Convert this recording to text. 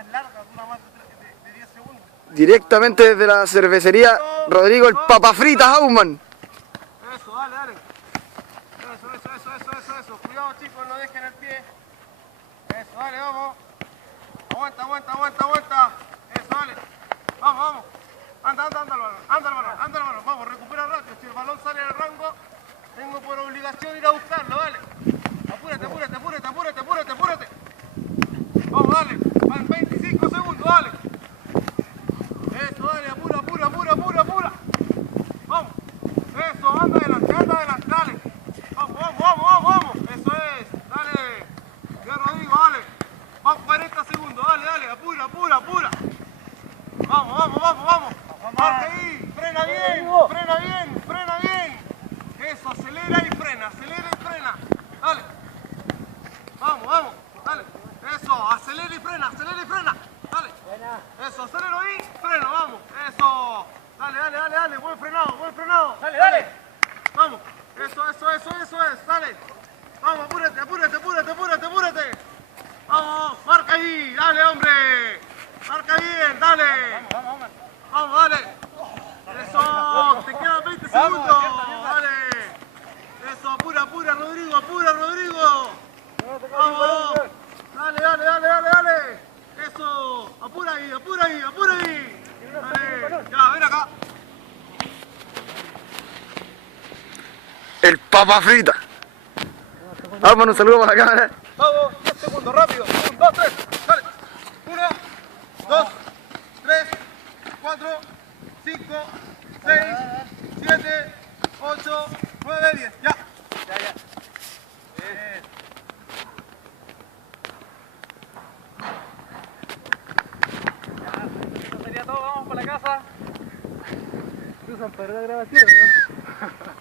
es larga, dura más de 10 segundos. Directamente desde la cervecería Rodrigo el Papa Fritas Aumann. Eso, dale, dale. Eso. Cuidado, chicos, no dejen el pie. Eso, dale, vamos. Aguanta. Eso, dale. Vamos. Anda el balón. Vamos, recupera rápido. Si el balón sale del rango, tengo por obligación ir a buscarlo, dale. Apúrate. Vamos, dale. Van 25 segundos, dale. Eso, dale, apura. Vamos. Eso, anda adelante, dale. Vamos. Eso es. Dale. Ya Rodrigo, dale. Van 40 segundos, dale. Apura. Vamos. Marca ahí. Frena bien. Eso, acelera y frena. Dale. Vamos. Dale. Eso, acelera y frena. Dale. Eso, acelero y freno, vamos. Eso. Dale. Buen frenado. Dale. Vamos. Eso es. Dale. Vamos, apúrate. Vamos, marca ahí. Dale, hombre. Marca bien, dale. Vamos, dale. Eso, te quedan 20 segundos. Dale. Eso, apura, Rodrigo. Vamos. Dale. Eso, apura ahí. Dale. Ya, ven acá. El Papa Fritas. Aumann, un saludo para la cámara. Vamos, 10 segundos, rápido. 1, 2, 3. Dale. 1, 2, 3, 4, 5, 6, 7, 8, 9, 10. Ya. Bien. Esto sería todo, vamos para la casa. Cruzan para la grabación, ¿no?